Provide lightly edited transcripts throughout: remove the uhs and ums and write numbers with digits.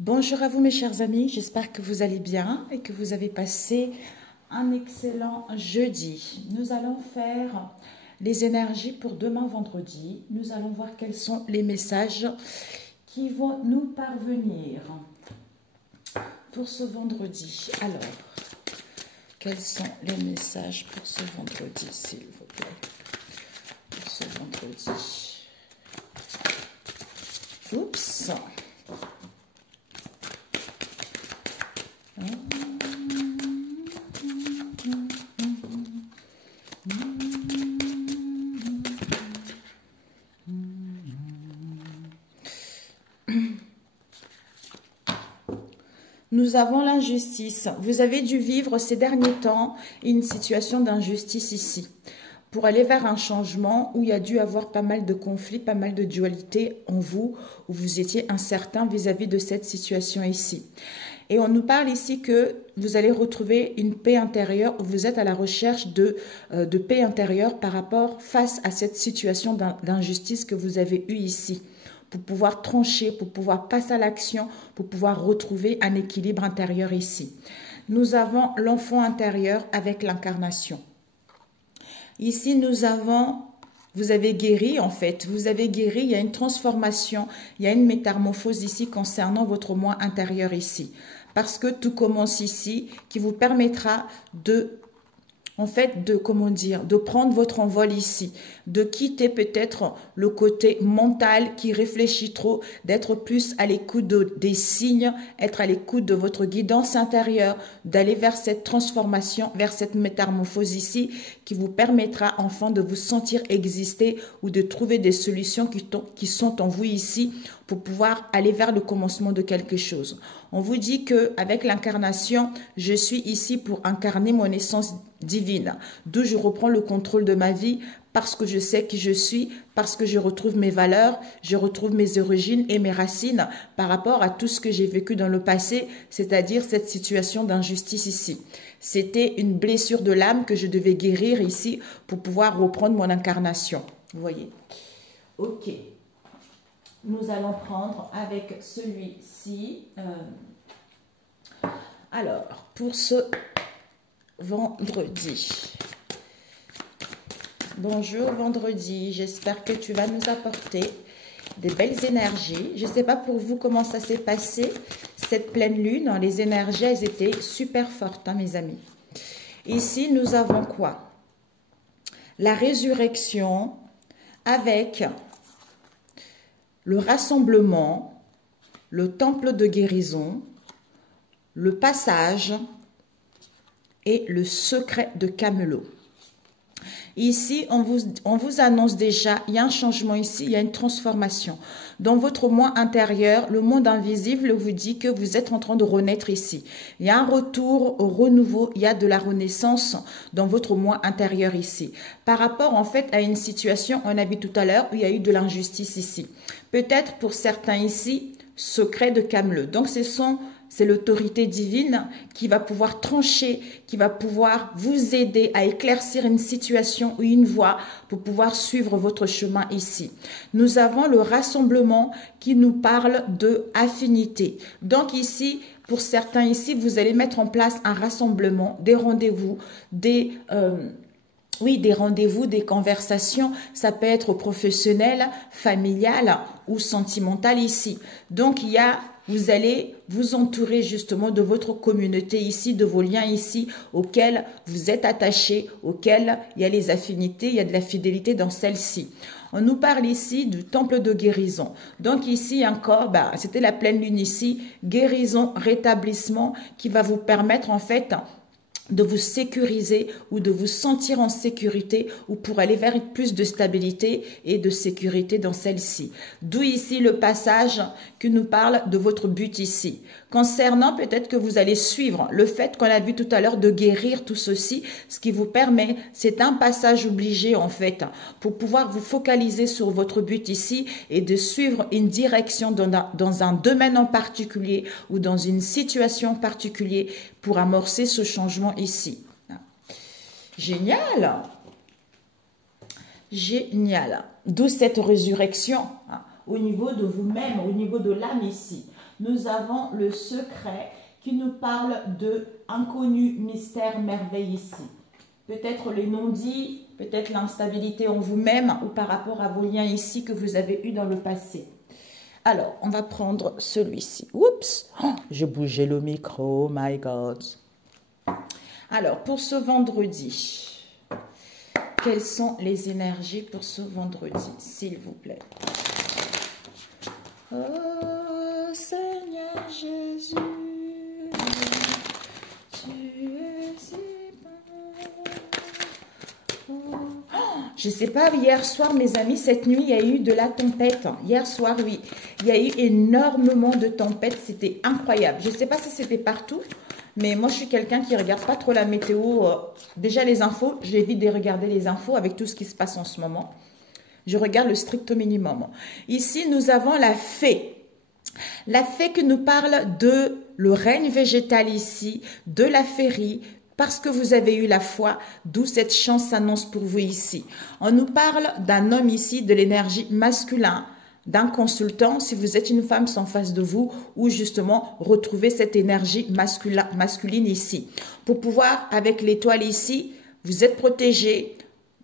Bonjour à vous mes chers amis, j'espère que vous allez bien et que vous avez passé un excellent jeudi. Nous allons faire les énergies pour demain vendredi. Nous allons voir quels sont les messages qui vont nous parvenir pour ce vendredi. Alors, quels sont les messages pour ce vendredi, s'il vous plaît? Pour ce vendredi. Oups! Nous avons l'injustice. Vous avez dû vivre ces derniers temps une situation d'injustice ici. Pour aller vers un changement où il y a dû avoir pas mal de conflits, pas mal de dualité en vous, où vous étiez incertain vis-à-vis de cette situation ici. Et on nous parle ici que vous allez retrouver une paix intérieure, vous êtes à la recherche de paix intérieure par rapport face à cette situation d'injustice que vous avez eue ici, pour pouvoir trancher, pour pouvoir passer à l'action, pour pouvoir retrouver un équilibre intérieur ici. Nous avons l'enfant intérieur avec l'incarnation. Ici, nous avons, vous avez guéri en fait, vous avez guéri, il y a une transformation, il y a une métamorphose ici concernant votre moi intérieur ici. Parce que tout commence ici, qui vous permettra de, en fait, de prendre votre envol ici, de quitter peut-être le côté mental qui réfléchit trop, d'être plus à l'écoute des signes, être à l'écoute de votre guidance intérieure, d'aller vers cette transformation, vers cette métamorphose ici, qui vous permettra enfin de vous sentir exister ou de trouver des solutions qui sont en vous ici pour pouvoir aller vers le commencement de quelque chose. On vous dit qu'avec l'incarnation, je suis ici pour incarner mon essence divine, d'où je reprends le contrôle de ma vie parce que je sais qui je suis, parce que je retrouve mes valeurs, je retrouve mes origines et mes racines par rapport à tout ce que j'ai vécu dans le passé, c'est-à-dire cette situation d'injustice ici. C'était une blessure de l'âme que je devais guérir ici pour pouvoir reprendre mon incarnation. Vous voyez? Ok. Nous allons prendre avec celui-ci. Alors, pour ce vendredi. Bonjour vendredi, j'espère que tu vas nous apporter des belles énergies. Je ne sais pas pour vous comment ça s'est passé, cette pleine lune. Les énergies, elles étaient super fortes, hein, mes amis. Ici, nous avons quoi? La résurrection avec le rassemblement, le temple de guérison, le passage et le secret de Camelot. Ici, on vous annonce déjà, il y a un changement ici, il y a une transformation. Dans votre moi intérieur, le monde invisible vous dit que vous êtes en train de renaître ici. Il y a un retour au renouveau, il y a de la renaissance dans votre moi intérieur ici. Par rapport en fait à une situation, on a vu tout à l'heure, où il y a eu de l'injustice ici. Peut-être pour certains ici, secret de Camelot. Donc c'est l'autorité divine qui va pouvoir trancher, qui va pouvoir vous aider à éclaircir une situation ou une voie pour pouvoir suivre votre chemin ici. Nous avons le rassemblement qui nous parle de affinité. Donc ici, pour certains ici, vous allez mettre en place un rassemblement, des rendez-vous, des rendez-vous, des conversations, ça peut être professionnel, familial ou sentimental ici. Donc, vous allez vous entourer justement de votre communauté ici, de vos liens ici, auxquels vous êtes attachés, auxquels il y a les affinités, il y a de la fidélité dans celle-ci. On nous parle ici du temple de guérison. Donc ici encore, c'était la pleine lune ici, guérison, rétablissement qui va vous permettre en fait de vous sécuriser ou de vous sentir en sécurité ou pour aller vers plus de stabilité et de sécurité dans celle-ci. D'où ici le passage qui nous parle de votre but ici. Concernant peut-être que vous allez suivre le fait qu'on a vu tout à l'heure de guérir tout ceci, ce qui vous permet, c'est un passage obligé en fait pour pouvoir vous focaliser sur votre but ici et de suivre une direction dans un domaine en particulier ou dans une situation particulière pour amorcer ce changement ici. Génial! Génial! D'où cette résurrection au niveau de vous-même, au niveau de l'âme ici. Nous avons le secret qui nous parle de inconnu, mystère, merveille ici. Peut-être les non-dits, peut-être l'instabilité en vous-même ou par rapport à vos liens ici que vous avez eus dans le passé. Alors, on va prendre celui-ci. Oups, oh, j'ai bougé le micro, oh my God. Alors, pour ce vendredi, quelles sont les énergies pour ce vendredi, s'il vous plaît? Oh, Seigneur Jésus, tu es si bon. Oh, je ne sais pas, hier soir, mes amis, cette nuit, il y a eu de la tempête. Hier soir, oui, il y a eu énormément de tempêtes. C'était incroyable. Je ne sais pas si c'était partout, mais moi, je suis quelqu'un qui ne regarde pas trop la météo. Déjà, les infos, j'évite de regarder les infos avec tout ce qui se passe en ce moment. Je regarde le strict minimum. Ici, nous avons la fée. La fée qui nous parle de le règne végétal ici, de la féerie, parce que vous avez eu la foi, d'où cette chance s'annonce pour vous ici. On nous parle d'un homme ici, de l'énergie masculine, d'un consultant, si vous êtes une femme sans face de vous, ou justement retrouver cette énergie masculine ici. Pour pouvoir, avec l'étoile ici, vous êtes protégé.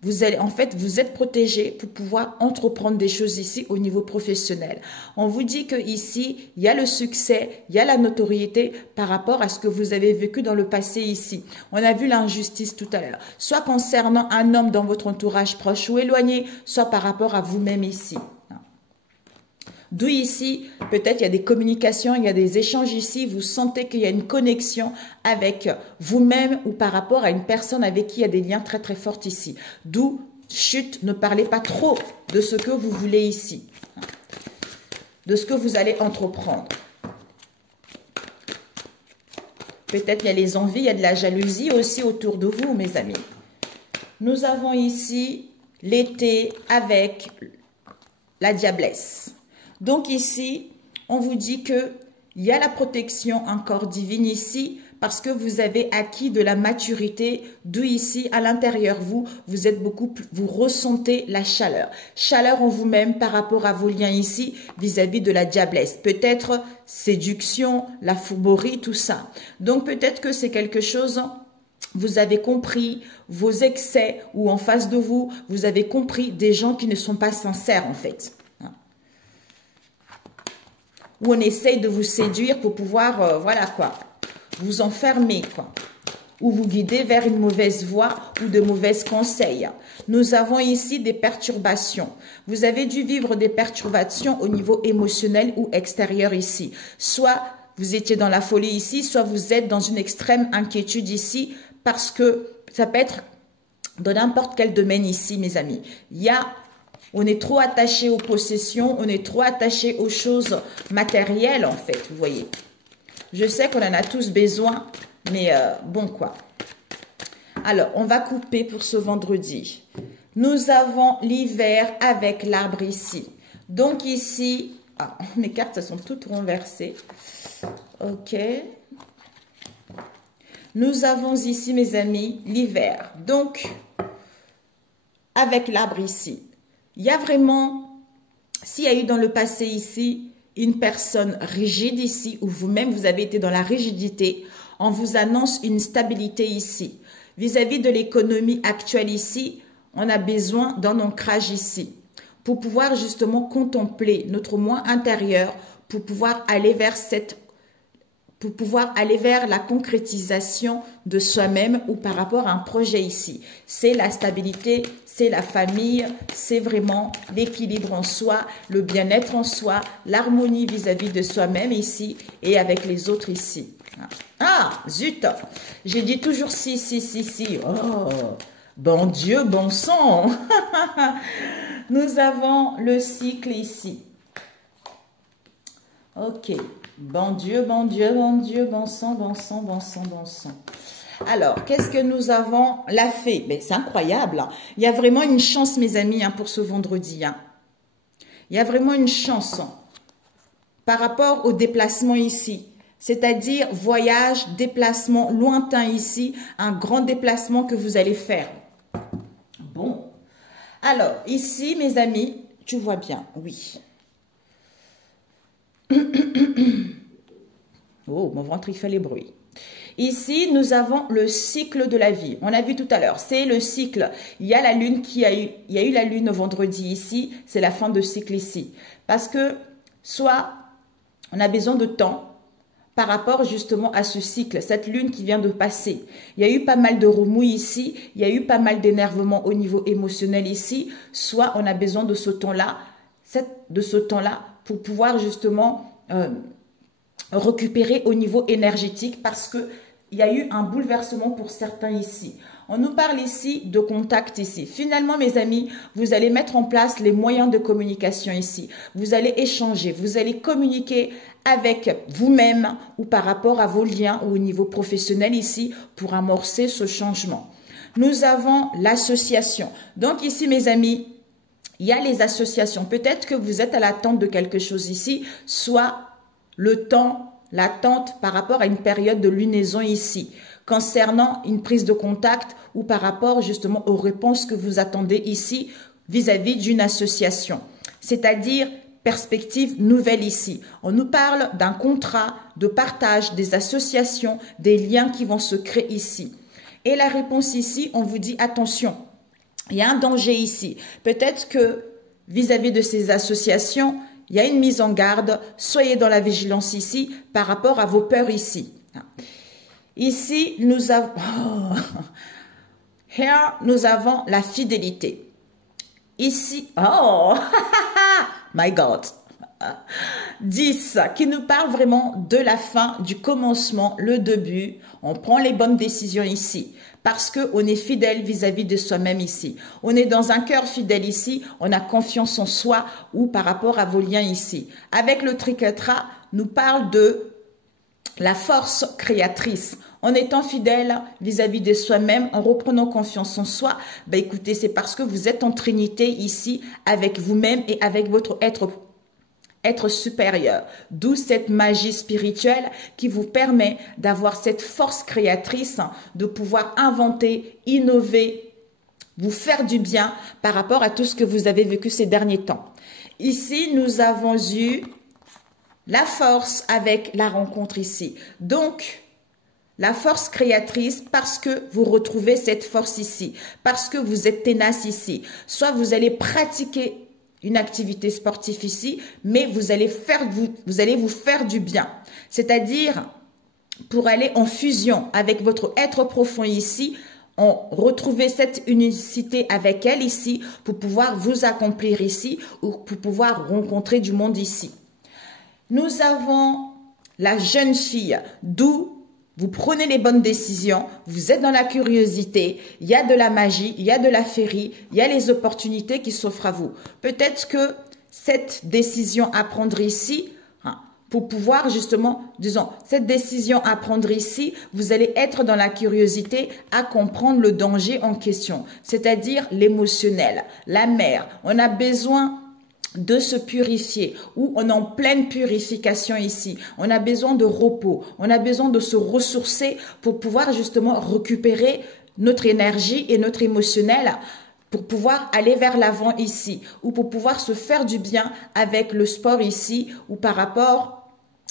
Vous êtes protégé pour pouvoir entreprendre des choses ici au niveau professionnel. On vous dit que ici, il y a le succès, il y a la notoriété par rapport à ce que vous avez vécu dans le passé ici. On a vu l'injustice tout à l'heure, soit concernant un homme dans votre entourage proche ou éloigné, soit par rapport à vous-même ici. D'où ici, peut-être il y a des communications, il y a des échanges ici, vous sentez qu'il y a une connexion avec vous-même ou par rapport à une personne avec qui il y a des liens très très forts ici. D'où, chut, ne parlez pas trop de ce que vous voulez ici, de ce que vous allez entreprendre. Peut-être il y a les envies, il y a de la jalousie aussi autour de vous, mes amis. Nous avons ici l'été avec la diablesse. Donc ici, on vous dit qu'il y a la protection encore divine ici parce que vous avez acquis de la maturité, d'où ici, à l'intérieur vous êtes beaucoup plus, vous ressentez la chaleur. Chaleur en vous-même par rapport à vos liens ici vis-à-vis de la diablesse. Peut-être séduction, la fourberie, tout ça. Donc peut-être que c'est quelque chose... Vous avez compris vos excès ou en face de vous, vous avez compris des gens qui ne sont pas sincères en fait. Où on essaye de vous séduire pour pouvoir, voilà quoi, vous enfermer quoi. Ou vous guider vers une mauvaise voie ou de mauvais conseils. Nous avons ici des perturbations. Vous avez dû vivre des perturbations au niveau émotionnel ou extérieur ici. Soit vous étiez dans la folie ici, soit vous êtes dans une extrême inquiétude ici, parce que ça peut être dans n'importe quel domaine ici, mes amis. On est trop attaché aux possessions, on est trop attaché aux choses matérielles, en fait, vous voyez. Je sais qu'on en a tous besoin, mais bon, quoi. Alors, on va couper pour ce vendredi. Nous avons l'hiver avec l'arbre ici. Donc, ici, mes cartes, elles sont toutes renversées. Ok. Nous avons ici, mes amis, l'hiver. Donc, avec l'arbre ici. Il y a vraiment, s'il y a eu dans le passé ici, une personne rigide ici, ou vous-même, vous avez été dans la rigidité, on vous annonce une stabilité ici. Vis-à-vis de l'économie actuelle ici, on a besoin d'un ancrage ici, pour pouvoir justement contempler notre moi intérieur, pour pouvoir aller vers la concrétisation de soi-même ou par rapport à un projet ici. C'est la stabilité, c'est la famille, c'est vraiment l'équilibre en soi, le bien-être en soi, l'harmonie vis-à-vis de soi-même ici et avec les autres ici. Ah, zut, j'ai dit toujours si. Oh, bon Dieu, bon sang. Nous avons le cycle ici. Ok. Bon Dieu, bon Dieu, bon Dieu, bon sang, bon sang, bon sang, bon sang. Alors, qu'est-ce que nous avons? La fée. Mais c'est incroyable. Hein. Il y a vraiment une chance, mes amis, hein, pour ce vendredi. Hein. Il y a vraiment une chance par rapport au déplacement ici. C'est-à-dire voyage, déplacement lointain ici, un grand déplacement que vous allez faire. Bon. Alors, ici, mes amis, tu vois bien, oui. Oh, mon ventre, il fait les bruits. Ici, nous avons le cycle de la vie. On a vu tout à l'heure, c'est le cycle. Il y a la lune il y a eu la lune vendredi ici, c'est la fin de cycle ici. Parce que, soit on a besoin de temps par rapport justement à ce cycle, cette lune qui vient de passer. Il y a eu pas mal de remous ici, il y a eu pas mal d'énervement au niveau émotionnel ici, soit on a besoin de ce temps-là, pour pouvoir justement récupérer au niveau énergétique parce que il y a eu un bouleversement pour certains ici. On nous parle ici de contact ici. Finalement, mes amis, vous allez mettre en place les moyens de communication ici. Vous allez échanger, vous allez communiquer avec vous-même ou par rapport à vos liens ou au niveau professionnel ici pour amorcer ce changement. Nous avons l'association. Donc ici, mes amis, il y a les associations. Peut-être que vous êtes à l'attente de quelque chose ici, soit le temps, l'attente par rapport à une période de lunaison ici, concernant une prise de contact ou par rapport justement aux réponses que vous attendez ici vis-à-vis d'une association. C'est-à-dire perspective nouvelle ici. On nous parle d'un contrat de partage, des associations, des liens qui vont se créer ici. Et la réponse ici, on vous dit attention, il y a un danger ici. Peut-être que vis-à-vis de ces associations, il y a une mise en garde, soyez dans la vigilance ici par rapport à vos peurs ici. Ici, nous avons, here, nous avons la fidélité. Ici, oh, my God, 10, qui nous parle vraiment de la fin, du commencement, le début. On prend les bonnes décisions ici. Parce qu'on est fidèle vis-à-vis de soi-même ici. On est dans un cœur fidèle ici, on a confiance en soi ou par rapport à vos liens ici. Avec le triquetra, nous parle de la force créatrice. En étant fidèle vis-à-vis de soi-même, en reprenant confiance en soi, ben écoutez, c'est parce que vous êtes en trinité ici avec vous-même et avec votre être supérieur. D'où cette magie spirituelle qui vous permet d'avoir cette force créatrice, de pouvoir inventer, innover, vous faire du bien par rapport à tout ce que vous avez vécu ces derniers temps. Ici, nous avons eu la force avec la rencontre ici. Donc, la force créatrice parce que vous retrouvez cette force ici, parce que vous êtes ténace ici. Soit vous allez pratiquer une activité sportive ici, mais vous allez vous faire du bien. C'est-à-dire, pour aller en fusion avec votre être profond ici, retrouver cette unicité avec elle ici, pour pouvoir vous accomplir ici, ou pour pouvoir rencontrer du monde ici. Nous avons la jeune fille, d'où vous prenez les bonnes décisions, vous êtes dans la curiosité, il y a de la magie, il y a de la féerie, il y a les opportunités qui s'offrent à vous. Peut-être que cette décision à prendre ici, pour pouvoir justement, disons, cette décision à prendre ici, vous allez être dans la curiosité à comprendre le danger en question, c'est-à-dire l'émotionnel, la mer. On a besoin de se purifier, ou on est en pleine purification ici. On a besoin de repos, on a besoin de se ressourcer pour pouvoir justement récupérer notre énergie et notre émotionnel pour pouvoir aller vers l'avant ici, ou pour pouvoir se faire du bien avec le sport ici, ou par rapport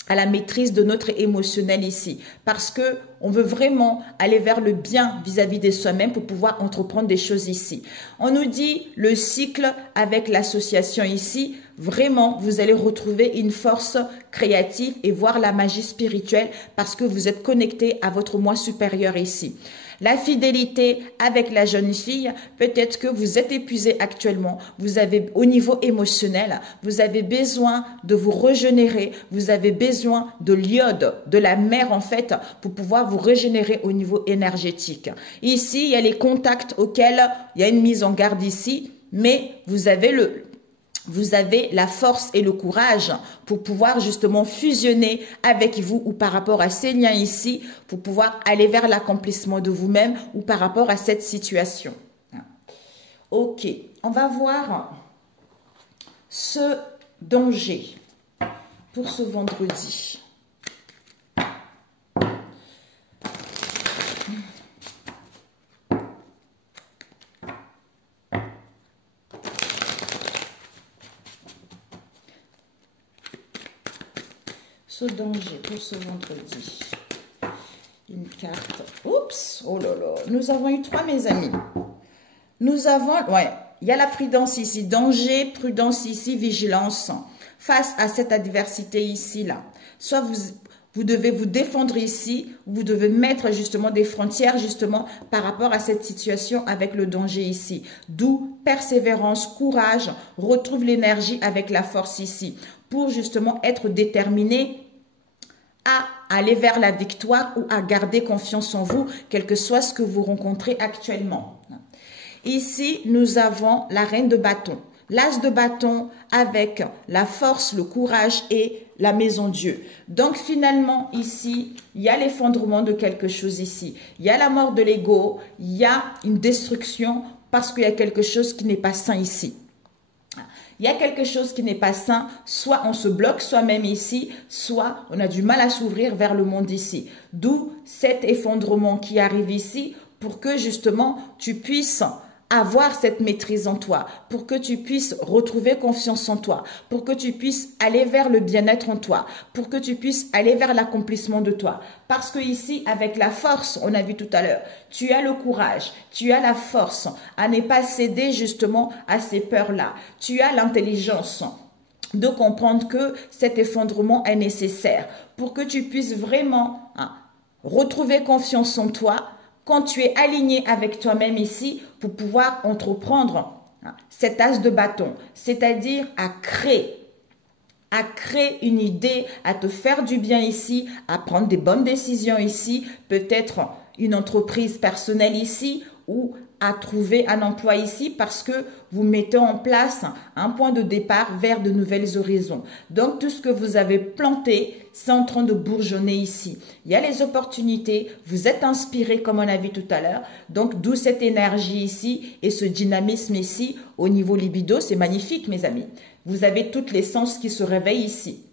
à la maîtrise de notre émotionnel ici, parce que on veut vraiment aller vers le bien vis-à-vis de soi-même pour pouvoir entreprendre des choses ici. On nous dit le cycle avec l'association ici, vraiment vous allez retrouver une force créative et voir la magie spirituelle parce que vous êtes connecté à votre moi supérieur ici. La fidélité avec la jeune fille, peut-être que vous êtes épuisé actuellement, vous avez au niveau émotionnel, vous avez besoin de vous régénérer, vous avez besoin de l'iode, de la mer en fait, pour pouvoir vous régénérer au niveau énergétique. Ici, il y a les contacts auxquels il y a une mise en garde ici, mais vous avez la force et le courage pour pouvoir justement fusionner avec vous ou par rapport à ces liens ici, pour pouvoir aller vers l'accomplissement de vous-même ou par rapport à cette situation. Ok, on va voir ce danger pour ce vendredi. ce danger pour ce vendredi. Une carte. Oups, oh là là. Nous avons eu 3, mes amis. Nous avons, ouais, il y a la prudence ici. Danger, prudence ici, vigilance. Face à cette adversité ici, là. Soit vous devez vous défendre ici, vous devez mettre justement des frontières justement par rapport à cette situation avec le danger ici. D'où persévérance, courage, retrouve l'énergie avec la force ici pour justement être déterminé à aller vers la victoire ou à garder confiance en vous, quel que soit ce que vous rencontrez actuellement. Ici, nous avons la reine de bâton. L'as de bâton avec la force, le courage et la maison Dieu. Donc finalement ici, il y a l'effondrement de quelque chose ici. Il y a la mort de l'ego, il y a une destruction parce qu'il y a quelque chose qui n'est pas sain ici. Il y a quelque chose qui n'est pas sain, soit on se bloque soi-même ici, soit on a du mal à s'ouvrir vers le monde ici. D'où cet effondrement qui arrive ici pour que justement tu puisses avoir cette maîtrise en toi, pour que tu puisses retrouver confiance en toi, pour que tu puisses aller vers le bien-être en toi, pour que tu puisses aller vers l'accomplissement de toi. Parce que ici, avec la force, on a vu tout à l'heure, tu as le courage, tu as la force à ne pas céder justement à ces peurs-là. Tu as l'intelligence de comprendre que cet effondrement est nécessaire pour que tu puisses vraiment retrouver confiance en toi, quand tu es aligné avec toi-même ici, pour pouvoir entreprendre cet as de bâton, c'est-à-dire à créer une idée, à te faire du bien ici, à prendre des bonnes décisions ici, peut-être une entreprise personnelle ici ou à trouver un emploi ici parce que vous mettez en place un point de départ vers de nouvelles horizons. Donc, tout ce que vous avez planté, c'est en train de bourgeonner ici. Il y a les opportunités, vous êtes inspiré comme on a vu tout à l'heure. Donc, d'où cette énergie ici et ce dynamisme ici au niveau libido. C'est magnifique, mes amis. Vous avez toutes les sens qui se réveillent ici.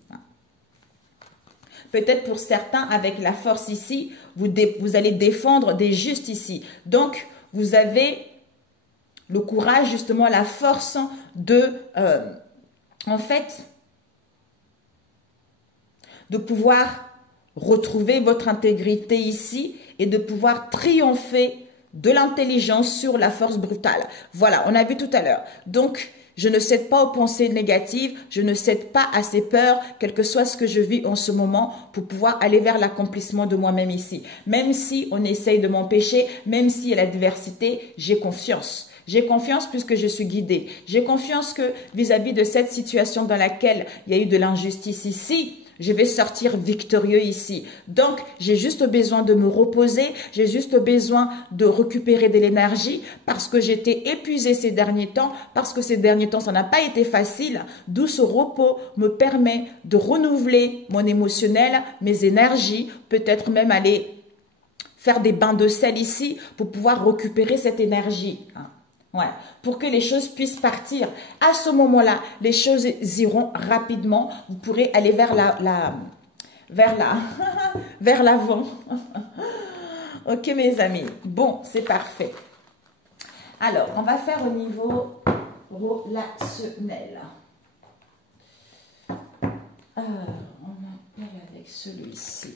Peut-être pour certains, avec la force ici, vous allez défendre des justes ici. Donc, vous avez le courage, justement, la force de, en fait, de pouvoir retrouver votre intégrité ici et de pouvoir triompher de l'intelligence sur la force brutale. Voilà, on a vu tout à l'heure. Donc, je ne cède pas aux pensées négatives, je ne cède pas à ces peurs, quel que soit ce que je vis en ce moment, pour pouvoir aller vers l'accomplissement de moi-même ici. Même si on essaye de m'empêcher, même s'il y a l'adversité, j'ai confiance. J'ai confiance puisque je suis guidée. J'ai confiance que vis-à-vis de cette situation dans laquelle il y a eu de l'injustice ici, je vais sortir victorieux ici. Donc, j'ai juste besoin de me reposer, j'ai juste besoin de récupérer de l'énergie parce que j'étais épuisée ces derniers temps, parce que ces derniers temps, ça n'a pas été facile. D'où ce repos me permet de renouveler mon émotionnel, mes énergies, peut-être même aller faire des bains de sel ici pour pouvoir récupérer cette énergie. Ouais, pour que les choses puissent partir. À ce moment-là, les choses iront rapidement. Vous pourrez aller vers vers l'avant. Ok, mes amis. Bon, c'est parfait. Alors, on va faire au niveau relationnel. Alors, on va avec celui-ci.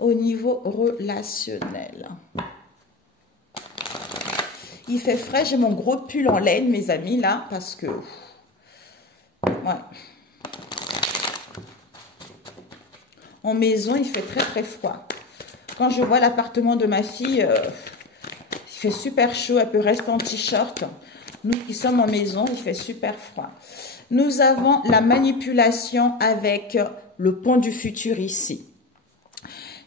Au niveau relationnel. Il fait frais, j'ai mon gros pull en laine, mes amis, là, parce que... Ouais. En maison, il fait très, très froid. Quand je vois l'appartement de ma fille, il fait super chaud, elle peut rester en t-shirt. Nous qui sommes en maison, il fait super froid. Nous avons la manipulation avec le pont du futur ici.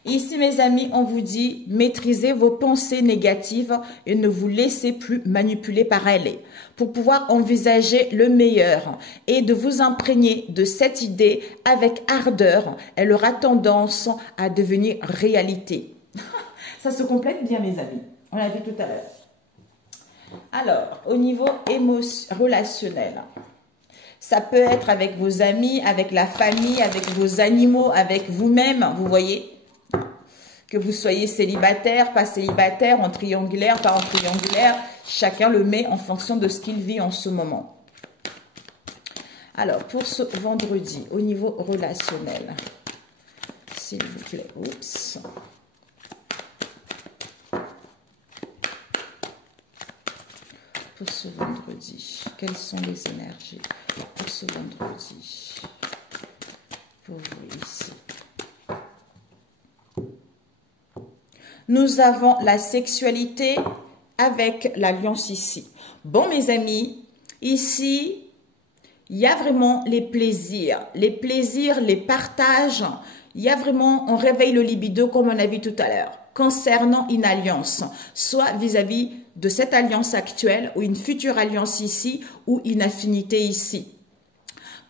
Ici, mes amis, on vous dit, maîtrisez vos pensées négatives et ne vous laissez plus manipuler par elles pour pouvoir envisager le meilleur et de vous imprégner de cette idée avec ardeur. Elle aura tendance à devenir réalité. Ça se complète bien, mes amis. On l'a vu tout à l'heure. Alors, au niveau relationnel, ça peut être avec vos amis, avec la famille, avec vos animaux, avec vous-même, vous voyez. Que vous soyez célibataire, pas célibataire, en triangulaire, pas en triangulaire, chacun le met en fonction de ce qu'il vit en ce moment. Alors, pour ce vendredi, au niveau relationnel, s'il vous plaît, oups. Pour ce vendredi, quelles sont les énergies pour ce vendredi? Pour vous ici. Nous avons la sexualité avec l'alliance ici. Bon, mes amis, ici, il y a vraiment les plaisirs, les partages. Il y a vraiment, on réveille le libido comme on a vu tout à l'heure, concernant une alliance, soit vis-à-vis de cette alliance actuelle ou une future alliance ici ou une affinité ici.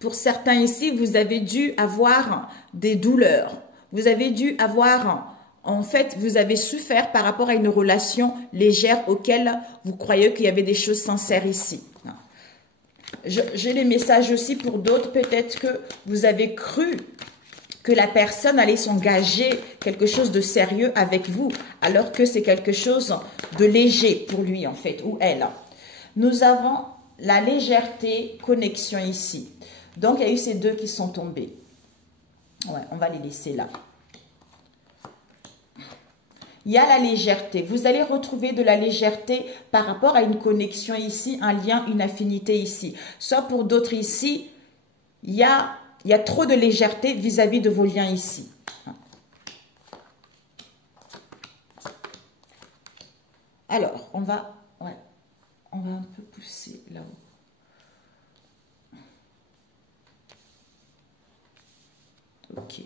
Pour certains ici, vous avez dû avoir des douleurs. Vous avez dû avoir, en fait, vous avez souffert par rapport à une relation légère auquel vous croyez qu'il y avait des choses sincères ici. J'ai les messages aussi pour d'autres. Peut-être que vous avez cru que la personne allait s'engager quelque chose de sérieux avec vous, alors que c'est quelque chose de léger pour lui, en fait, ou elle. Nous avons la légèreté, connexion ici. Donc, il y a eu ces deux qui sont tombés. Ouais, on va les laisser là. Il y a la légèreté. Vous allez retrouver de la légèreté par rapport à une connexion ici, un lien, une affinité ici. Soit pour d'autres ici, il y a trop de légèreté vis-à-vis de vos liens ici. Alors, on va un peu pousser là-haut. Ok.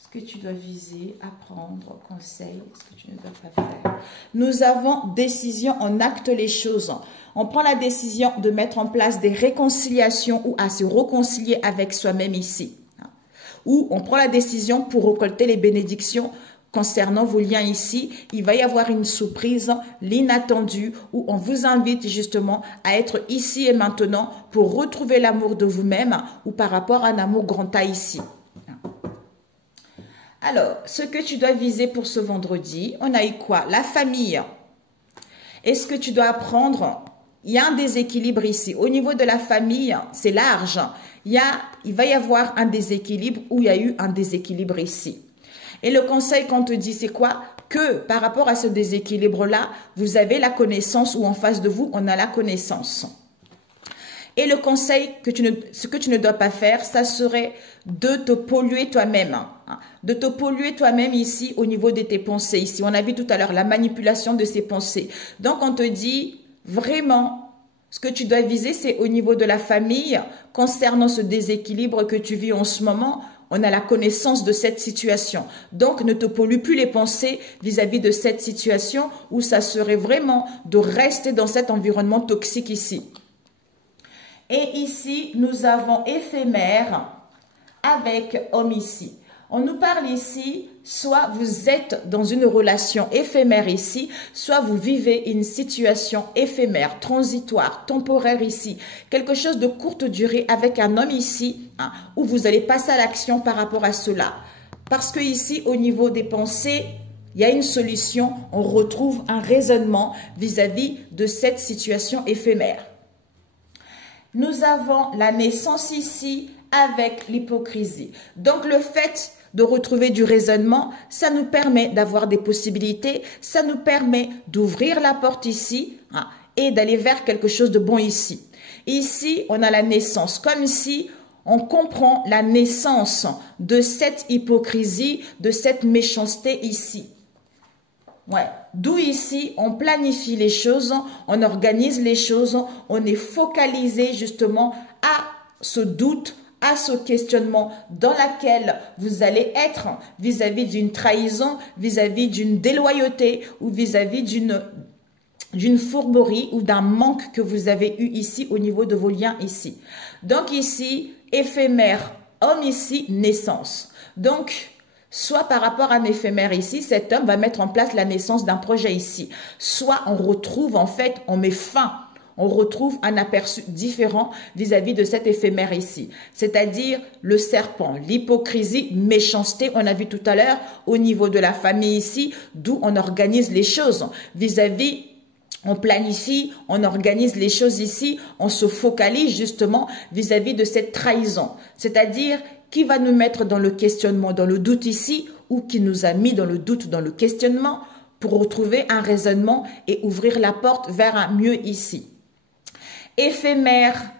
Ce que tu dois viser, apprendre, conseil, ce que tu ne dois pas faire. Nous avons décision, on acte les choses. On prend la décision de mettre en place des réconciliations ou à se réconcilier avec soi-même ici. Ou on prend la décision pour récolter les bénédictions concernant vos liens ici. Il va y avoir une surprise, l'inattendu, où on vous invite justement à être ici et maintenant pour retrouver l'amour de vous-même ou par rapport à un amour grand A ici. Alors, ce que tu dois viser pour ce vendredi, on a eu quoi? La famille. Est-ce que tu dois apprendre? Il y a un déséquilibre ici. Au niveau de la famille, c'est large. Il va y avoir un déséquilibre ou il y a eu un déséquilibre ici. Et le conseil qu'on te dit, c'est quoi? Que par rapport à ce déséquilibre-là, vous avez la connaissance ou en face de vous, on a la connaissance. Et le conseil, ce que tu ne dois pas faire, ça serait de te polluer toi-même. De te polluer toi-même ici au niveau de tes pensées. Ici, on a vu tout à l'heure la manipulation de ces pensées. Donc, on te dit vraiment, ce que tu dois viser, c'est au niveau de la famille. Concernant ce déséquilibre que tu vis en ce moment, on a la connaissance de cette situation. Donc, ne te pollue plus les pensées vis-à-vis de cette situation où ça serait vraiment de rester dans cet environnement toxique ici. Et ici, nous avons éphémère avec homme ici. On nous parle ici, soit vous êtes dans une relation éphémère ici, soit vous vivez une situation éphémère, transitoire, temporaire ici. Quelque chose de courte durée avec un homme ici, où vous allez passer à l'action par rapport à cela. Parce que ici, au niveau des pensées, il y a une solution, on retrouve un raisonnement vis-à-vis de cette situation éphémère. Nous avons la naissance ici avec l'hypocrisie. Donc, le fait de retrouver du raisonnement, ça nous permet d'avoir des possibilités, ça nous permet d'ouvrir la porte ici et d'aller vers quelque chose de bon ici. Ici, on a la naissance, comme si on comprend la naissance de cette hypocrisie, de cette méchanceté ici. Ouais. D'où ici, on planifie les choses, on organise les choses, on est focalisé justement à ce doute, à ce questionnement dans lequel vous allez être vis-à-vis d'une trahison, vis-à-vis d'une déloyauté ou vis-à-vis d'une fourberie ou d'un manque que vous avez eu ici au niveau de vos liens ici. Donc ici, éphémère, homme ici, naissance. Donc, soit par rapport à un éphémère ici, cet homme va mettre en place la naissance d'un projet ici. Soit on retrouve en fait, on met fin, on retrouve un aperçu différent vis-à-vis de cet éphémère ici. C'est-à-dire le serpent, l'hypocrisie, méchanceté, on a vu tout à l'heure au niveau de la famille ici, d'où on organise les choses vis-à-vis, on planifie, on organise les choses ici, on se focalise justement vis-à-vis de cette trahison. C'est-à-dire, qui va nous mettre dans le questionnement, dans le doute ici, ou qui nous a mis dans le doute, dans le questionnement, pour retrouver un raisonnement et ouvrir la porte vers un mieux ici. Éphémère,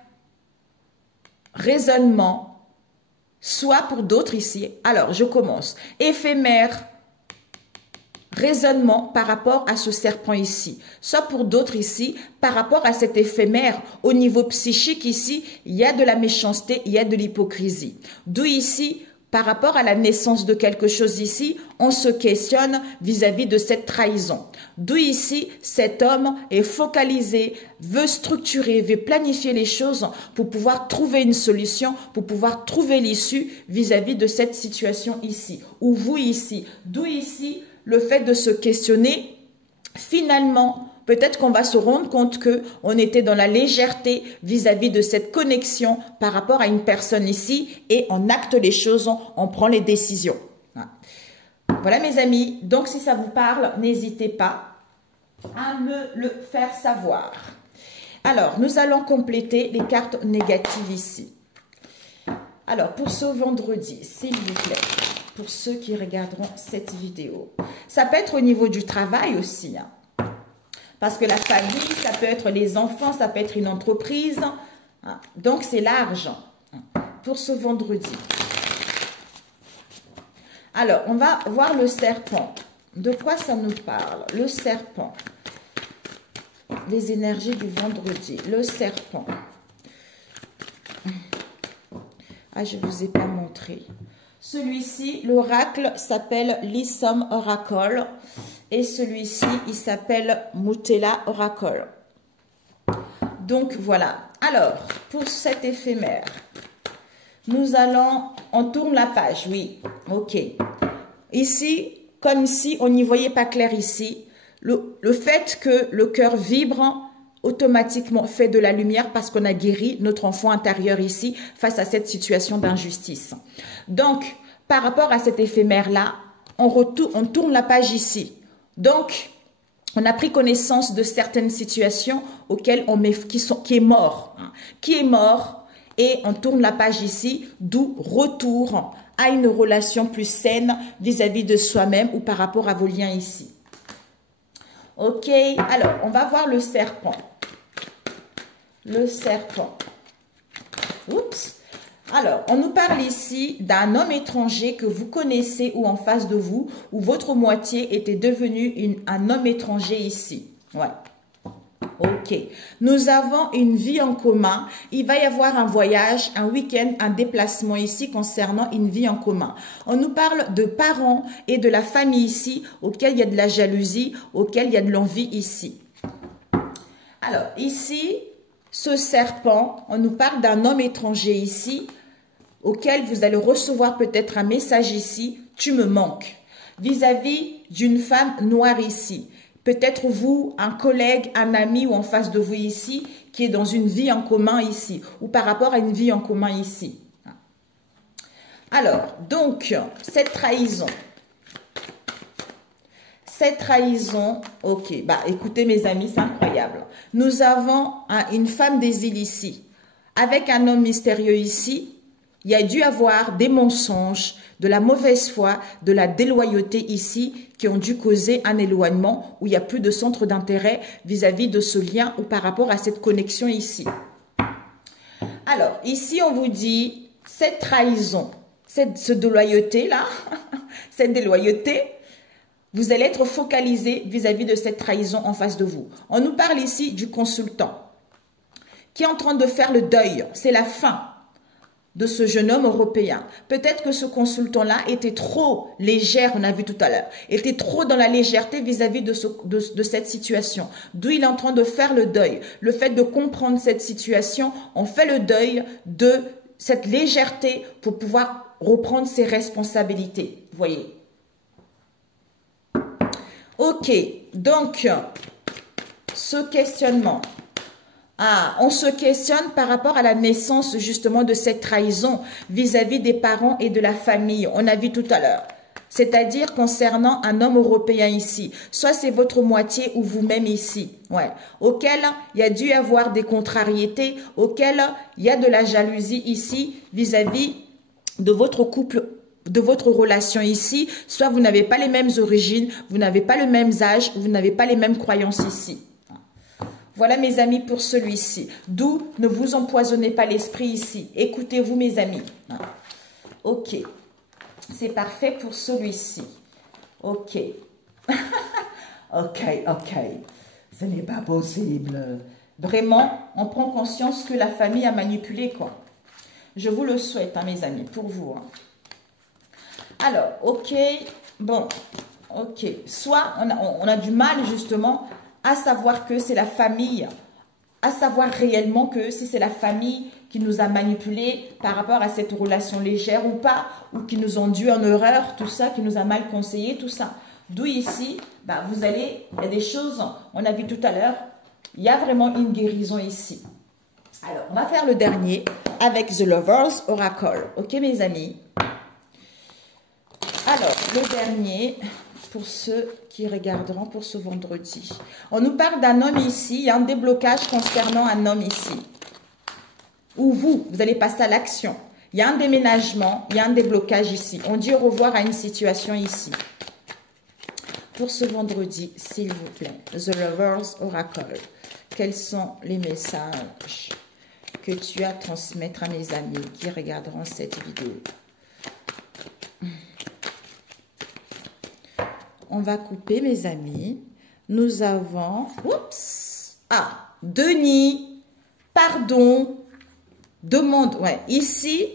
raisonnement, soit pour d'autres ici. Alors, je commence. Éphémère, raisonnement par rapport à ce serpent ici. Soit pour d'autres ici, par rapport à cet éphémère, au niveau psychique ici, il y a de la méchanceté, il y a de l'hypocrisie. D'où ici, par rapport à la naissance de quelque chose ici, on se questionne vis-à-vis de cette trahison. D'où ici, cet homme est focalisé, veut structurer, veut planifier les choses pour pouvoir trouver une solution, pour pouvoir trouver l'issue vis-à-vis de cette situation ici. Ou vous ici. D'où ici, le fait de se questionner, finalement, peut-être qu'on va se rendre compte qu'on était dans la légèreté vis-à-vis de cette connexion par rapport à une personne ici et on acte les choses, on prend les décisions. Voilà mes amis, donc si ça vous parle, n'hésitez pas à me le faire savoir. Alors, nous allons compléter les cartes négatives ici. Alors, pour ce vendredi, s'il vous plaît, pour ceux qui regarderont cette vidéo, ça peut être au niveau du travail aussi, parce que la famille, ça peut être les enfants, ça peut être une entreprise. Donc, c'est large pour ce vendredi. Alors, on va voir le serpent. De quoi ça nous parle? Le serpent. Les énergies du vendredi. Le serpent. Ah, je ne vous ai pas montré. Celui-ci, l'oracle s'appelle l'Isom Oracle. Et celui-ci, il s'appelle Mutela Oracle. Donc, voilà. Alors, pour cet éphémère, nous allons... On tourne la page, oui. Ok. Ici, comme si on n'y voyait pas clair ici, le fait que le cœur vibre automatiquement fait de la lumière parce qu'on a guéri notre enfant intérieur ici face à cette situation d'injustice. Donc, par rapport à cet éphémère-là, on tourne la page ici. Donc, on a pris connaissance de certaines situations auxquelles qui est mort. Qui est mort et on tourne la page ici, d'où retour à une relation plus saine vis-à-vis de soi-même ou par rapport à vos liens ici. Ok, alors, on va voir le serpent. Le serpent. Oups. Alors, on nous parle ici d'un homme étranger que vous connaissez ou en face de vous, où votre moitié était devenu un homme étranger ici. Ouais. Ok. Nous avons une vie en commun. Il va y avoir un voyage, un week-end, un déplacement ici concernant une vie en commun. On nous parle de parents et de la famille ici, auquel il y a de la jalousie, auquel il y a de l'envie ici. Alors, ici, ce serpent, on nous parle d'un homme étranger ici, auquel vous allez recevoir peut-être un message ici, tu me manques, vis-à-vis d'une femme noire ici. Peut-être vous, un collègue, un ami ou en face de vous ici, qui est dans une vie en commun ici, ou par rapport à une vie en commun ici. Alors, donc, cette trahison, ok, bah écoutez mes amis, c'est incroyable. Nous avons une femme des îles ici, avec un homme mystérieux ici. Il y a dû avoir des mensonges, de la mauvaise foi, de la déloyauté ici qui ont dû causer un éloignement où il n'y a plus de centre d'intérêt vis-à-vis de ce lien ou par rapport à cette connexion ici. Alors, ici, on vous dit, cette trahison, cette déloyauté-là, cette déloyauté, vous allez être focalisé vis-à-vis de cette trahison en face de vous. On nous parle ici du consultant qui est en train de faire le deuil. C'est la fin de ce jeune homme européen. Peut-être que ce consultant-là était trop légère, on a vu tout à l'heure, était trop dans la légèreté vis-à-vis de cette situation. D'où il est en train de faire le deuil. Le fait de comprendre cette situation, on fait le deuil de cette légèreté pour pouvoir reprendre ses responsabilités. Vous voyez? Ok, donc, ce questionnement... Ah, on se questionne par rapport à la naissance justement de cette trahison vis-à-vis des parents et de la famille. On a vu tout à l'heure. C'est-à-dire concernant un homme européen ici. Soit c'est votre moitié ou vous-même ici. Ouais. Auquel il y a dû avoir des contrariétés, auquel il y a de la jalousie ici vis-à-vis de votre couple, de votre relation ici. Soit vous n'avez pas les mêmes origines, vous n'avez pas le même âge, vous n'avez pas les mêmes croyances ici. Voilà mes amis pour celui-ci. D'où ne vous empoisonnez pas l'esprit ici. Écoutez-vous mes amis. Ok. C'est parfait pour celui-ci. Ok. Ok. Ce n'est pas possible. Vraiment, on prend conscience que la famille a manipulé, quoi. Je vous le souhaite, hein, mes amis, pour vous. Hein. Alors, ok. Bon. Ok. Soit on a du mal, justement, à savoir que c'est la famille, à savoir réellement que si c'est la famille qui nous a manipulés par rapport à cette relation légère ou pas, ou qui nous ont dû en erreur, tout ça, qui nous a mal conseillé, tout ça. D'où ici, bah, il y a des choses, on a vu tout à l'heure, il y a vraiment une guérison ici. Alors, on va faire le dernier avec The Lovers Oracle. Ok, mes amis? Alors, le dernier, pour ceux qui regarderont pour ce vendredi. On nous parle d'un homme ici, il y a un déblocage concernant un homme ici. Ou vous allez passer à l'action. Il y a un déménagement, il y a un déblocage ici. On dit au revoir à une situation ici. Pour ce vendredi, s'il vous plaît, The Lovers Oracle. Quels sont les messages que tu as à transmettre à mes amis qui regarderont cette vidéo? On va couper, mes amis. Nous avons... Oups! Ah! Denis. Pardon. Demande. Ouais. Ici,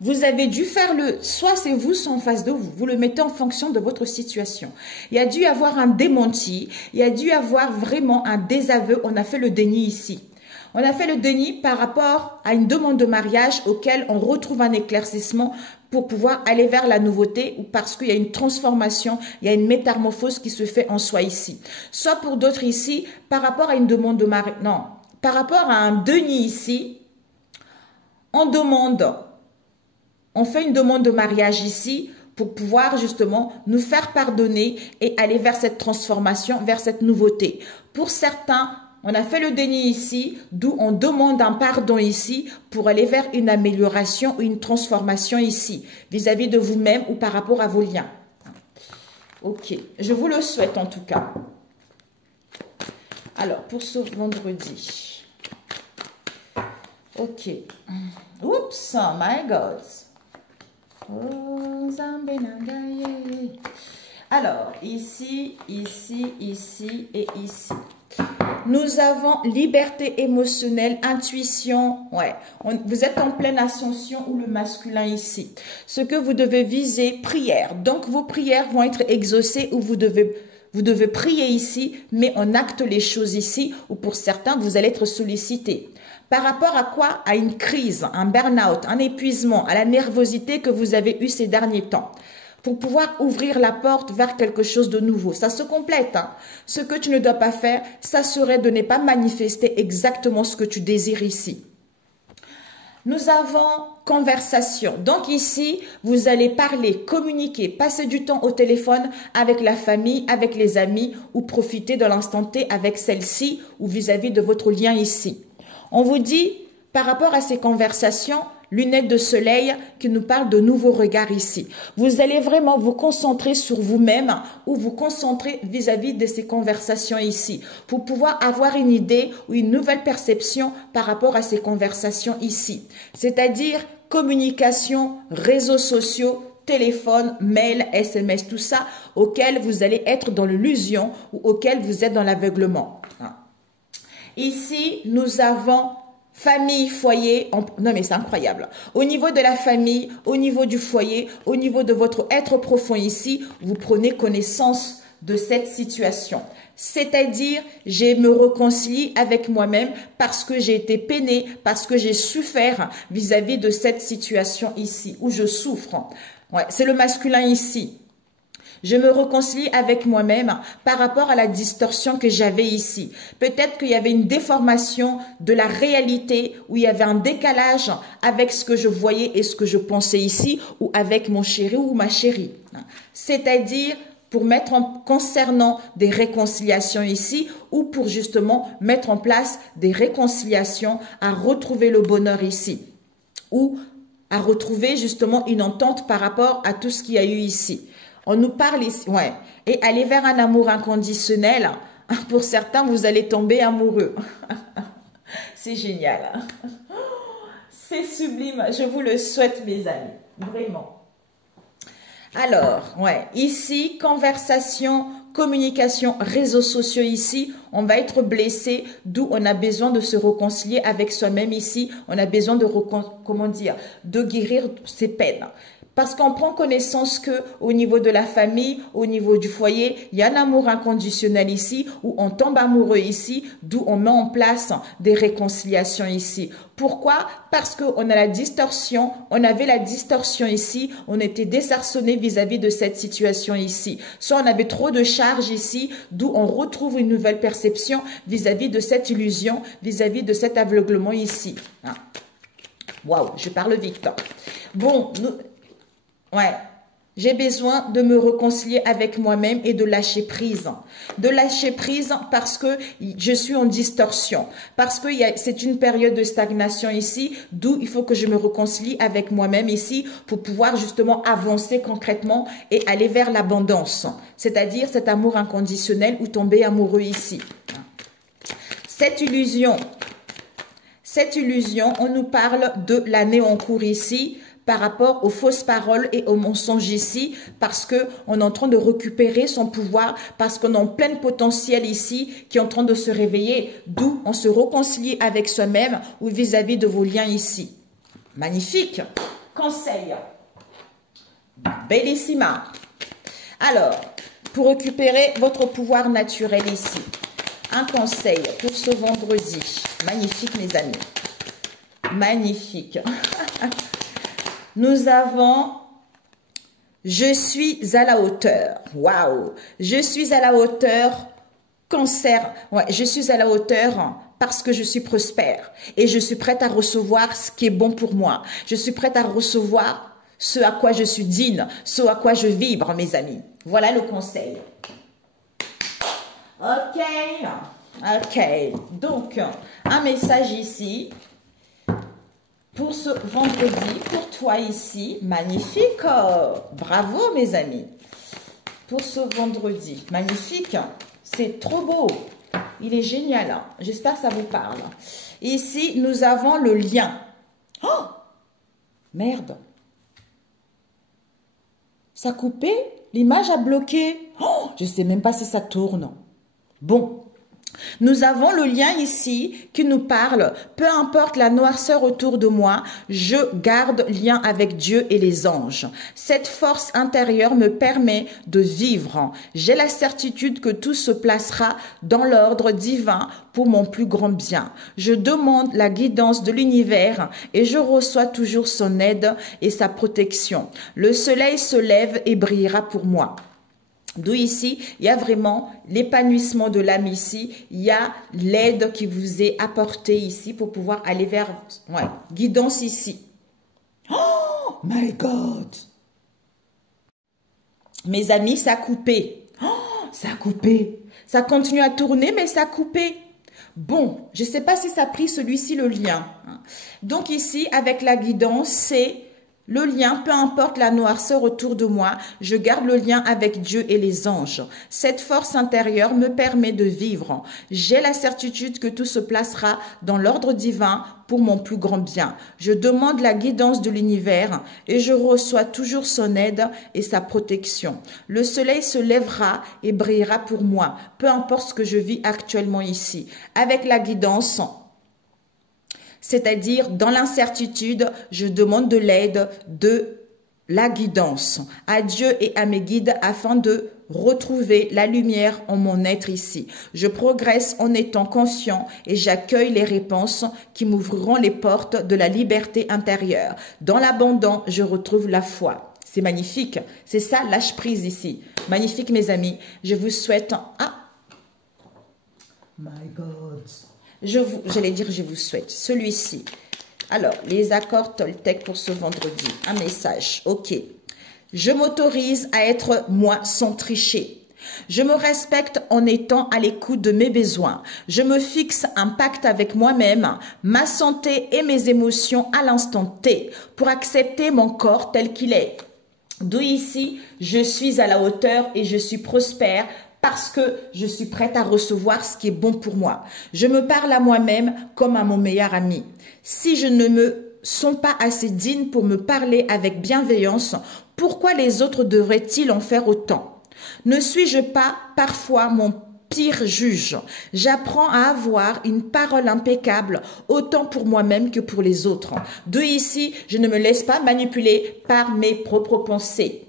vous avez dû faire le... Soit c'est vous, soit en face de vous. Vous le mettez en fonction de votre situation. Il y a dû y avoir un démenti. Il y a dû y avoir vraiment un désaveu. On a fait le déni ici. On a fait le déni par rapport à une demande de mariage auquel on retrouve un éclaircissement pour pouvoir aller vers la nouveauté ou parce qu'il y a une transformation, il y a une métamorphose qui se fait en soi ici. Soit pour d'autres ici, par rapport à une demande de mariage, non, par rapport à un déni ici, on fait une demande de mariage ici pour pouvoir justement nous faire pardonner et aller vers cette transformation, vers cette nouveauté. Pour certains, on a fait le déni ici, d'où on demande un pardon ici pour aller vers une amélioration ou une transformation ici, vis-à-vis de vous-même ou par rapport à vos liens. Ok, je vous le souhaite en tout cas. Alors, pour ce vendredi. Ok. Oups, my God. Oh, alors, ici, ici, ici et ici. Nous avons liberté émotionnelle, intuition. Ouais, vous êtes en pleine ascension ou le masculin ici. Ce que vous devez viser, prière. Donc, vos prières vont être exaucées ou vous devez prier ici, mais on acte les choses ici ou pour certains, vous allez être sollicité. Par rapport à quoi? À une crise, un burn-out, un épuisement, à la nervosité que vous avez eu ces derniers temps. Pour pouvoir ouvrir la porte vers quelque chose de nouveau. Ça se complète. Hein. Ce que tu ne dois pas faire, ça serait de ne pas manifester exactement ce que tu désires ici. Nous avons conversation. Donc ici, vous allez parler, communiquer, passer du temps au téléphone avec la famille, avec les amis ou profiter de l'instant T avec celle-ci ou vis-à-vis de votre lien ici. On vous dit, par rapport à ces conversations, lunettes de soleil qui nous parle de nouveaux regards ici. Vous allez vraiment vous concentrer sur vous-même ou vous concentrer vis-à-vis de ces conversations ici pour pouvoir avoir une idée ou une nouvelle perception par rapport à ces conversations ici. C'est-à-dire communication, réseaux sociaux, téléphone, mail, SMS, tout ça auquel vous allez être dans l'illusion ou auquel vous êtes dans l'aveuglement. Ici, nous avons famille, foyer, non mais c'est incroyable. Au niveau de la famille, au niveau du foyer, au niveau de votre être profond ici, vous prenez connaissance de cette situation. C'est-à-dire, je me réconcilie avec moi-même parce que j'ai été peinée, parce que j'ai souffert vis-à-vis de cette situation ici, où je souffre. Ouais, c'est le masculin ici. Je me réconcilie avec moi-même par rapport à la distorsion que j'avais ici. Peut-être qu'il y avait une déformation de la réalité, où il y avait un décalage avec ce que je voyais et ce que je pensais ici, ou avec mon chéri ou ma chérie. C'est-à-dire pour mettre concernant des réconciliations ici, ou pour justement mettre en place des réconciliations à retrouver le bonheur ici, ou à retrouver justement une entente par rapport à tout ce qu'il y a eu ici. On nous parle ici, ouais, et aller vers un amour inconditionnel. Pour certains, vous allez tomber amoureux. C'est génial. C'est sublime. Je vous le souhaite, mes amis. Vraiment. Alors, ouais, ici, conversation, communication, réseaux sociaux ici, on va être blessé, d'où on a besoin de se réconcilier avec soi-même ici. On a besoin de, comment dire, de guérir ses peines. Parce qu'on prend connaissance que au niveau de la famille, au niveau du foyer, il y a un amour inconditionnel ici, où on tombe amoureux ici, d'où on met en place des réconciliations ici. Pourquoi? Parce qu'on a la distorsion, on avait la distorsion ici, on était désarçonné vis-à-vis de cette situation ici. Soit on avait trop de charges ici, d'où on retrouve une nouvelle perception vis-à-vis de cette illusion, vis-à-vis de cet aveuglement ici. Waouh, je parle vite. Bon, ouais, j'ai besoin de me réconcilier avec moi-même et de lâcher prise. De lâcher prise parce que je suis en distorsion. Parce que c'est une période de stagnation ici, d'où il faut que je me réconcilie avec moi-même ici pour pouvoir justement avancer concrètement et aller vers l'abondance. C'est-à-dire cet amour inconditionnel ou tomber amoureux ici. Cette illusion, on nous parle de l'année en cours ici, par rapport aux fausses paroles et aux mensonges ici, parce que on est en train de récupérer son pouvoir, parce qu'on est en plein potentiel ici, qui est en train de se réveiller, d'où on se réconcilie avec soi-même ou vis-à-vis de vos liens ici. Magnifique. Conseil. Bellissima. Alors, pour récupérer votre pouvoir naturel ici, un conseil pour ce vendredi. Magnifique, mes amis. Magnifique. Nous avons « Je suis à la hauteur ». Waouh! Je suis à la hauteur, cancer. Ouais, je suis à la hauteur parce que je suis prospère. Et je suis prête à recevoir ce qui est bon pour moi. Je suis prête à recevoir ce à quoi je suis digne, ce à quoi je vibre, mes amis. Voilà le conseil. Ok. Ok. Donc, un message ici. Pour ce vendredi, pour toi ici, magnifique, bravo mes amis, pour ce vendredi, magnifique, c'est trop beau, il est génial, j'espère que ça vous parle. Ici, nous avons le lien, oh, merde, ça a coupé, l'image a bloqué, oh, je ne sais même pas si ça tourne, bon. Nous avons le lien ici qui nous parle, peu importe la noirceur autour de moi, je garde lien avec Dieu et les anges. Cette force intérieure me permet de vivre. J'ai la certitude que tout se placera dans l'ordre divin pour mon plus grand bien. Je demande la guidance de l'univers et je reçois toujours son aide et sa protection. Le soleil se lève et brillera pour moi. D'où ici, il y a vraiment l'épanouissement de l'âme ici, il y a l'aide qui vous est apportée ici pour pouvoir aller vers, ouais, guidance ici. Oh my God! Mes amis, ça a coupé. Oh, ça a coupé. Ça continue à tourner, mais ça a coupé. Bon, je ne sais pas si ça a pris celui-ci le lien. Donc ici, avec la guidance, c'est... le lien, peu importe la noirceur autour de moi, je garde le lien avec Dieu et les anges. Cette force intérieure me permet de vivre. J'ai la certitude que tout se placera dans l'ordre divin pour mon plus grand bien. Je demande la guidance de l'univers et je reçois toujours son aide et sa protection. Le soleil se lèvera et brillera pour moi, peu importe ce que je vis actuellement ici. Avec la guidance, c'est-à-dire, dans l'incertitude, je demande de l'aide, de la guidance à Dieu et à mes guides afin de retrouver la lumière en mon être ici. Je progresse en étant conscient et j'accueille les réponses qui m'ouvriront les portes de la liberté intérieure. Dans l'abondant, je retrouve la foi. C'est magnifique. C'est ça, lâche prise ici. Magnifique, mes amis. Je vous souhaite... Ah, my God. J'allais dire, je vous souhaite. Celui-ci. Alors, les accords Toltec pour ce vendredi. Un message. OK. Je m'autorise à être moi sans tricher. Je me respecte en étant à l'écoute de mes besoins. Je me fixe un pacte avec moi-même, ma santé et mes émotions à l'instant T pour accepter mon corps tel qu'il est. D'où ici, je suis à la hauteur et je suis prospère parce que je suis prête à recevoir ce qui est bon pour moi. Je me parle à moi-même comme à mon meilleur ami. Si je ne me sens pas assez digne pour me parler avec bienveillance, pourquoi les autres devraient-ils en faire autant? Ne suis-je pas parfois mon pire juge? J'apprends à avoir une parole impeccable, autant pour moi-même que pour les autres. De ici, je ne me laisse pas manipuler par mes propres pensées.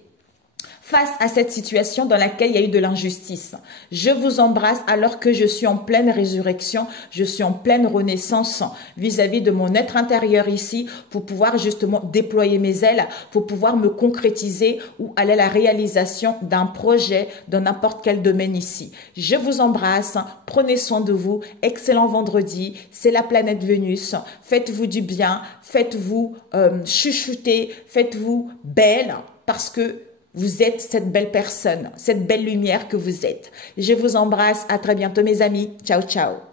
Face à cette situation dans laquelle il y a eu de l'injustice, je vous embrasse alors que je suis en pleine résurrection, je suis en pleine renaissance vis-à-vis de mon être intérieur ici pour pouvoir justement déployer mes ailes, pour pouvoir me concrétiser ou aller à la réalisation d'un projet dans n'importe quel domaine ici. Je vous embrasse, prenez soin de vous, excellent vendredi, c'est la planète Vénus, faites-vous du bien, faites-vous chuchoter, faites-vous belle parce que vous êtes cette belle personne, cette belle lumière que vous êtes. Je vous embrasse. À très bientôt, mes amis. Ciao, ciao.